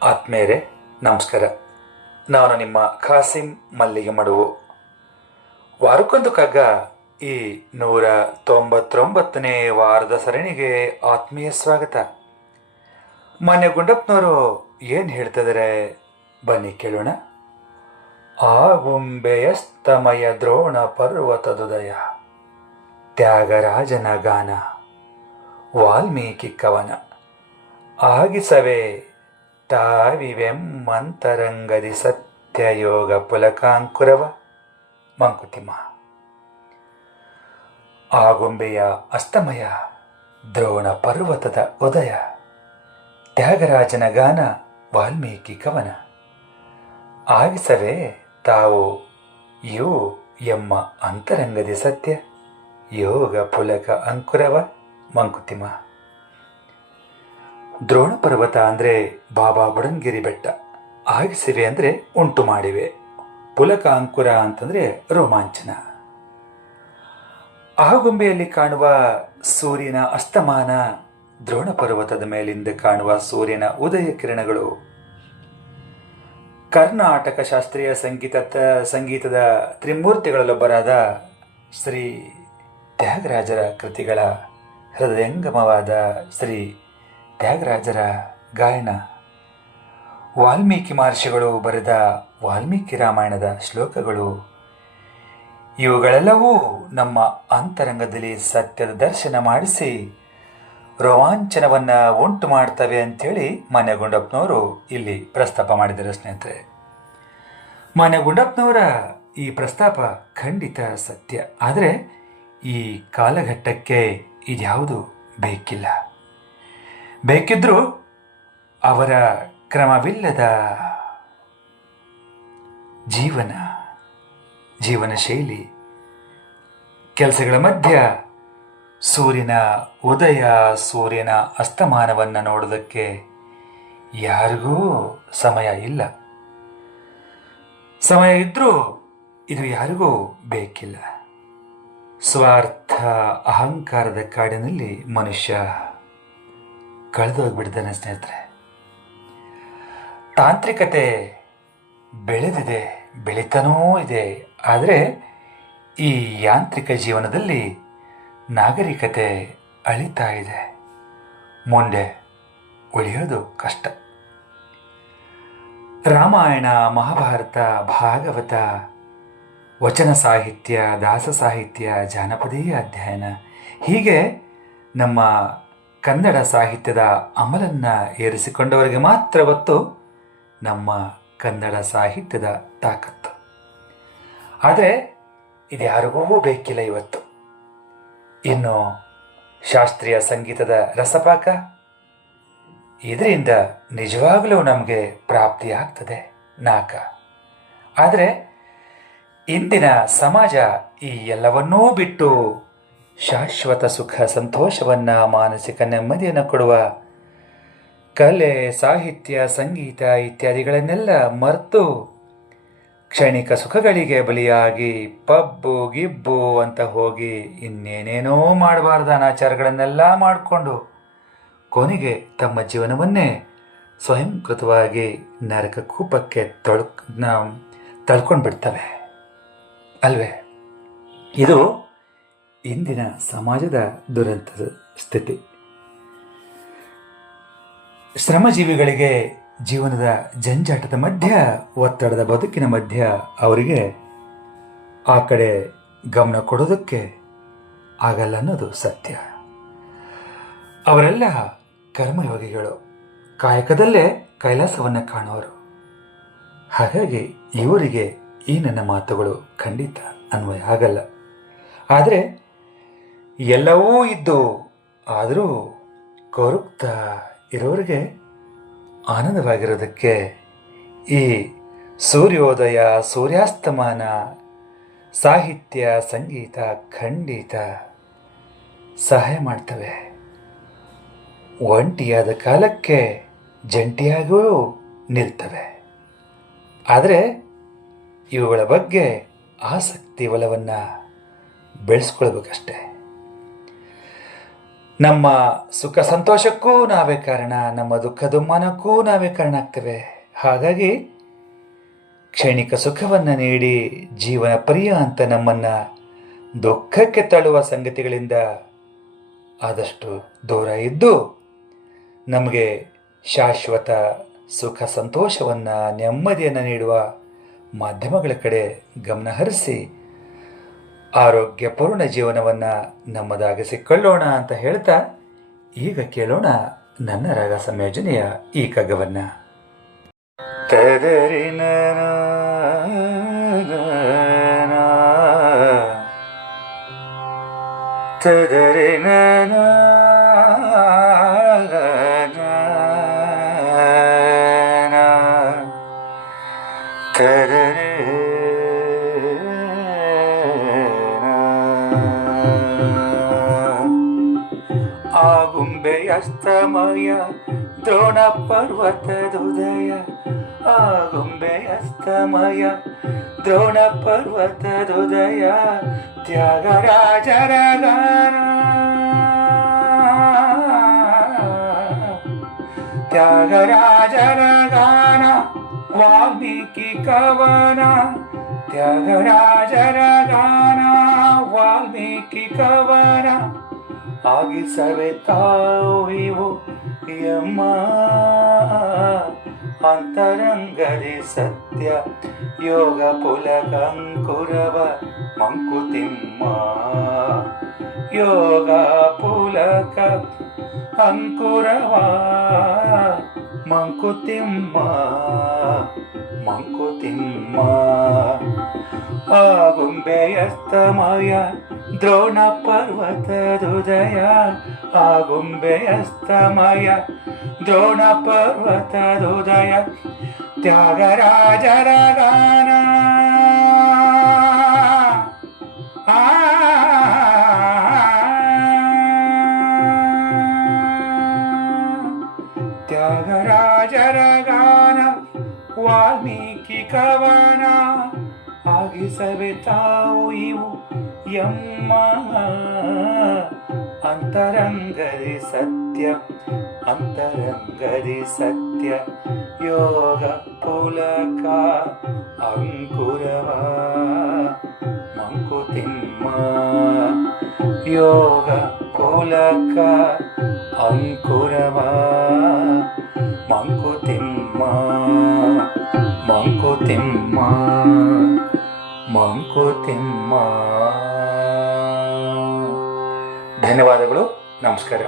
ಆತ್ಮೇರೆ ನಮಸ್ಕಾರ. ನಾನು ನಿಮ್ಮ ಖಾಸಿಂ ಮಲ್ಲಿಗೆ ಮಡುವು. ವಾರಕ್ಕೊಂದು ಕಗ್ಗ ಈ 199ನೇ ವಾರದ ಸರಣಿಗೆ ಆತ್ಮೀಯ ಸ್ವಾಗತ. ಮಾನ್ಯ ಗುಂಡಪ್ಪನವರು ಏನು ಹೇಳ್ತಿದ್ದಾರೆ ಬನ್ನಿ ಕೇಳೋಣ. ಆಗುಂಬೆಯಸ್ತಮಯ ದ್ರೋಣ ಪರ್ವತದುದಯ, ತ್ಯಾಗರಾಜನ ಗಾನ, ವಾಲ್ಮೀಕಿ ಕವನ, ಆಗಿಸವೇ ತಾವಿವೆಮ್ಮಂತರಂಗದಿ ಸತ್ಯಯೋಗ ಪುಲಕಾಂಕುರವ ಮಂಕುತಿಮ್ಮ. ಆಗುಂಬೆಯ ಅಸ್ತಮಯ, ದ್ರೋಣ ಪರ್ವತದ ಉದಯ, ತ್ಯಾಗರಾಜನ ಗಾನ, ವಾಲ್ಮೀಕಿ ಕವನ, ಆಗಿಸವೇ ತಾವು ಇವು ಎಮ್ಮ ಅಂತರಂಗದಿ ಸತ್ಯ ಯೋಗ ಪುಲಕ ಅಂಕುರವ ಮಂಕುತಿಮ್ಮ. ದ್ರೋಣ ಪರ್ವತ ಅಂದರೆ ಬಾಬಾ ಬುಡನ್ಗಿರಿ ಬೆಟ್ಟ, ಆಗಿಸಿವೆ ಅಂದರೆ ಉಂಟು ಮಾಡಿವೆ, ಪುಲಕ ಅಂಕುರ ಅಂತಂದರೆ ರೋಮಾಂಚನ. ಆಗುಂಬೆಯಲ್ಲಿ ಕಾಣುವ ಸೂರ್ಯನ ಅಸ್ತಮಾನ, ದ್ರೋಣ ಪರ್ವತದ ಮೇಲಿಂದ ಕಾಣುವ ಸೂರ್ಯನ ಉದಯ ಕಿರಣಗಳು. ಕರ್ನಾಟಕ ಶಾಸ್ತ್ರೀಯ ಸಂಗೀತದ ತ್ರಿಮೂರ್ತಿಗಳಲ್ಲೊಬ್ಬರಾದ ಶ್ರೀ ತ್ಯಾಗರಾಜರ ಕೃತಿಗಳ ಹೃದಯಂಗಮವಾದ ಶ್ರೀ ತ್ಯಾಗರಾಜರ ಗಾಯನ, ವಾಲ್ಮೀಕಿ ಮಹರ್ಷಿಗಳು ಬರೆದ ವಾಲ್ಮೀಕಿ ರಾಮಾಯಣದ ಶ್ಲೋಕಗಳು, ಇವುಗಳೆಲ್ಲವೂ ನಮ್ಮ ಅಂತರಂಗದಲ್ಲಿ ಸತ್ಯದ ದರ್ಶನ ಮಾಡಿಸಿ ರೋಮಾಂಚನವನ್ನು ಉಂಟು ಮಾಡ್ತವೆ ಅಂಥೇಳಿ ಮಾನ್ಯ ಗುಂಡಪ್ಪನವರು ಇಲ್ಲಿ ಪ್ರಸ್ತಾಪ ಮಾಡಿದ್ದಾರೆ. ಸ್ನೇಹಿತರೆ, ಮಾನ್ಯ ಗುಂಡಪ್ಪನವರ ಈ ಪ್ರಸ್ತಾಪ ಖಂಡಿತ ಸತ್ಯ. ಆದರೆ ಈ ಕಾಲಘಟ್ಟಕ್ಕೆ ಇದ್ಯಾವುದು ಬೇಕಿಲ್ಲ. ಬೇಕಿದ್ರೂ ಅವರ ಕ್ರಮವಿಲ್ಲದ ಜೀವನ ಶೈಲಿ, ಕೆಲಸಗಳ ಮಧ್ಯ ಸೂರ್ಯನ ಉದಯ ಸೂರ್ಯನ ಅಸ್ತಮಾನವನ್ನು ನೋಡೋದಕ್ಕೆ ಯಾರಿಗೂ ಸಮಯ ಇಲ್ಲ. ಸಮಯ ಇದ್ರೂ ಇದು ಯಾರಿಗೂ ಬೇಕಿಲ್ಲ. ಸ್ವಾರ್ಥ ಅಹಂಕಾರದ ಕಾಡಿನಲ್ಲಿ ಮನುಷ್ಯ ಕಳೆದೋಗ್ಬಿಡ್ತಾನೆ. ಸ್ನೇಹಿತರೆ, ತಾಂತ್ರಿಕತೆ ಬೆಳೆದಿದೆ, ಬೆಳೀತಾನೂ ಇದೆ. ಆದರೆ ಈ ಯಾಂತ್ರಿಕ ಜೀವನದಲ್ಲಿ ನಾಗರಿಕತೆ ಅಳಿತಾ ಇದೆ. ಮುಂದೆ ಉಳಿಯೋದು ಕಷ್ಟ. ರಾಮಾಯಣ, ಮಹಾಭಾರತ, ಭಾಗವತ, ವಚನ ಸಾಹಿತ್ಯ, ದಾಸ ಸಾಹಿತ್ಯ, ಜಾನಪದೀಯ ಅಧ್ಯಯನ, ಹೀಗೆ ನಮ್ಮ ಕನ್ನಡ ಸಾಹಿತ್ಯದ ಅಮಲನ್ನು ಏರಿಸಿಕೊಂಡವರಿಗೆ ಮಾತ್ರ ಗೊತ್ತು ನಮ್ಮ ಕನ್ನಡ ಸಾಹಿತ್ಯದ ತಾಕತ್ತು. ಆದರೆ ಇದು ಯಾರಿಗೂ ಬೇಕಿಲ್ಲ ಇವತ್ತು. ಇನ್ನು ಶಾಸ್ತ್ರೀಯ ಸಂಗೀತದ ರಸಪಾಕ, ಇದರಿಂದ ನಿಜವಾಗಲೂ ನಮಗೆ ಪ್ರಾಪ್ತಿಯಾಗ್ತದೆ ನಾಕ. ಆದರೆ ಇಂದಿನ ಸಮಾಜ ಈ ಎಲ್ಲವನ್ನೂ ಬಿಟ್ಟು ಶಾಶ್ವತ ಸುಖ ಸಂತೋಷವನ್ನು, ಮಾನಸಿಕ ನೆಮ್ಮದಿಯನ್ನು ಕೊಡುವ ಕಲೆ, ಸಾಹಿತ್ಯ, ಸಂಗೀತ ಇತ್ಯಾದಿಗಳನ್ನೆಲ್ಲ ಮರೆತು ಕ್ಷಣಿಕ ಸುಖಗಳಿಗೆ ಬಲಿಯಾಗಿ ಪಬ್ಬು ಗಿಬ್ಬು ಅಂತ ಹೋಗಿ ಇನ್ನೇನೇನೋ ಮಾಡಬಾರ್ದ ಅನಾಚಾರಗಳನ್ನೆಲ್ಲ ಮಾಡಿಕೊಂಡು ಕೊನೆಗೆ ತಮ್ಮ ಜೀವನವನ್ನೇ ಸ್ವಯಂಕೃತವಾಗಿ ನರಕ ಕೂಪಕ್ಕೆ ತಳ್ಕೊಂಡು ಬಿಡ್ತವೆ ಅಲ್ವೇ? ಇದು ಇಂದಿನ ಸಮಾಜದ ದುರಂತದ ಸ್ಥಿತಿ. ಶ್ರಮಜೀವಿಗಳಿಗೆ ಜೀವನದ ಜಂಜಾಟದ ಮಧ್ಯ, ಒತ್ತಡದ ಬದುಕಿನ ಮಧ್ಯ ಅವರಿಗೆ ಆ ಕಡೆ ಗಮನ ಕೊಡೋದಕ್ಕೆ ಆಗಲ್ಲ ಅನ್ನೋದು ಸತ್ಯ. ಅವರೆಲ್ಲ ಕರ್ಮಯೋಗಿಗಳು, ಕಾಯಕದಲ್ಲೇ ಕೈಲಾಸವನ್ನು ಕಾಣುವರು. ಹಾಗಾಗಿ ಇವರಿಗೆ ಈ ನನ್ನ ಮಾತುಗಳು ಖಂಡಿತ ಅನ್ವಯ ಆಗಲ್ಲ. ಆದರೆ ಎಲ್ಲವೂ ಇದ್ದು ಆದರೂ ಕೊರಗ್ತಾ ಇರೋರಿಗೆ ಆನಂದವಾಗಿರೋದಕ್ಕೆ ಈ ಸೂರ್ಯೋದಯ, ಸೂರ್ಯಾಸ್ತಮಾನ, ಸಾಹಿತ್ಯ, ಸಂಗೀತ ಖಂಡಿತ ಸಹಾಯ ಮಾಡ್ತವೆ. ಒಂಟಿಯಾದ ಕಾಲಕ್ಕೆ ಜಂಟಿಯಾಗೂ ನಿಲ್ತವೆ. ಆದರೆ ಇವುಗಳ ಬಗ್ಗೆ ಆಸಕ್ತಿ ಒಲವನ್ನು ಬೆಳೆಸ್ಕೊಳ್ಬೇಕಷ್ಟೆ. ನಮ್ಮ ಸುಖ ಸಂತೋಷಕ್ಕೂ ನಾವೇ ಕಾರಣ, ನಮ್ಮ ದುಃಖ ದುಮ್ಮಾನಕ್ಕೂ ನಾವೇ ಕಾರಣ ಆಗ್ತೇವೆ. ಹಾಗಾಗಿ ಕ್ಷಣಿಕ ಸುಖವನ್ನು ನೀಡಿ ಜೀವನ ಪರ್ಯಂತ ನಮ್ಮನ್ನು ದುಃಖಕ್ಕೆ ತಳ್ಳುವ ಸಂಗತಿಗಳಿಂದ ಆದಷ್ಟು ದೂರ ಇದ್ದು ನಮಗೆ ಶಾಶ್ವತ ಸುಖ ಸಂತೋಷವನ್ನು ನೆಮ್ಮದಿಯನ್ನು ನೀಡುವ ಮಾಧ್ಯಮಗಳ ಕಡೆ ಗಮನ ಹರಿಸಿ ಆರೋಗ್ಯಪೂರ್ಣ ಜೀವನವನ್ನು ನಮ್ಮದಾಗಿಸಿಕೊಳ್ಳೋಣ ಅಂತ ಹೇಳ್ತಾ ಈಗ ಕೇಳೋಣ ನನ್ನ ರಾಗ ಸಂಯೋಜನೆಯ ಈ ಕಗ್ಗವನ್ನು. ತದರಿನ ತದರಿನ ಆಗುಂಬೆಯಸ್ತಮಯ ದ್ರೋಣ ಪರ್ವತದುದಯ, ಆಗುಂಬೆಯಸ್ತಮಯ ದ್ರೋಣ ಪರ್ವತದುದಯ, ತ್ಯಾಗರಾಜರ ಗಾನ, ತ್ಯಾಗರಾಜರ ಗಾನ, ವಾಲ್ಮೀಕಿ ಕವನ, ತ್ಯಾಗರಾಜರ ಗಾನ, ವಾಲ್ಮೀಕಿ ಕವನ, ಆಗಿಸವೆ ತಾವಿವು ಯಮ್ಮ ಅಂತರಂಗದಿ ಸತ್ಯ ಯೋಗ ಪುಲಕಂಕುರವ ಮಂಕುತಿಮ್ಮ, ಯೋಗ ಪುಲಕ ಅಂಕುರವ ಮಂಕುತಿಮ್ಮ, ಮಂಕುತಿಮ್ಮ. ಆಗುಂಬೆಯಸ್ತಮಯ ದ್ರೋಣ ಪರ್ವತದುದಯ, ಆಗುಂಬೆಯಸ್ತಮಯ ದ್ರೋಣ ಪರ್ವತದುದಯ, ತ್ಯಾಗರಾಜರ ಗಾನ, ತ್ಯಾಗರಾಜರ ಗಾನ, ವಾಲ್ಮೀಕಿ ಕವನ, ಆಗಿಸವೆ ತಾವು ಇವು ಯಮ್ಮ ಅಂತರಂಗದಿ ಸತ್ಯ, ಅಂತರಂಗದಿ ಸತ್ಯ ಯೋಗ ಪುಲಕ ಅಂಕುರವ ಮಂಕುತಿಮ್ಮ, ಯೋಗ ಪುಲಕ ಅಂಕುರವ ಮಂಕುತಿಮ್ಮ, ಮಂಕುತಿಮ್ಮ, ಮಂಕುತಿಮ್ಮ. ಧನ್ಯವಾದಗಳು. ನಮಸ್ಕಾರ.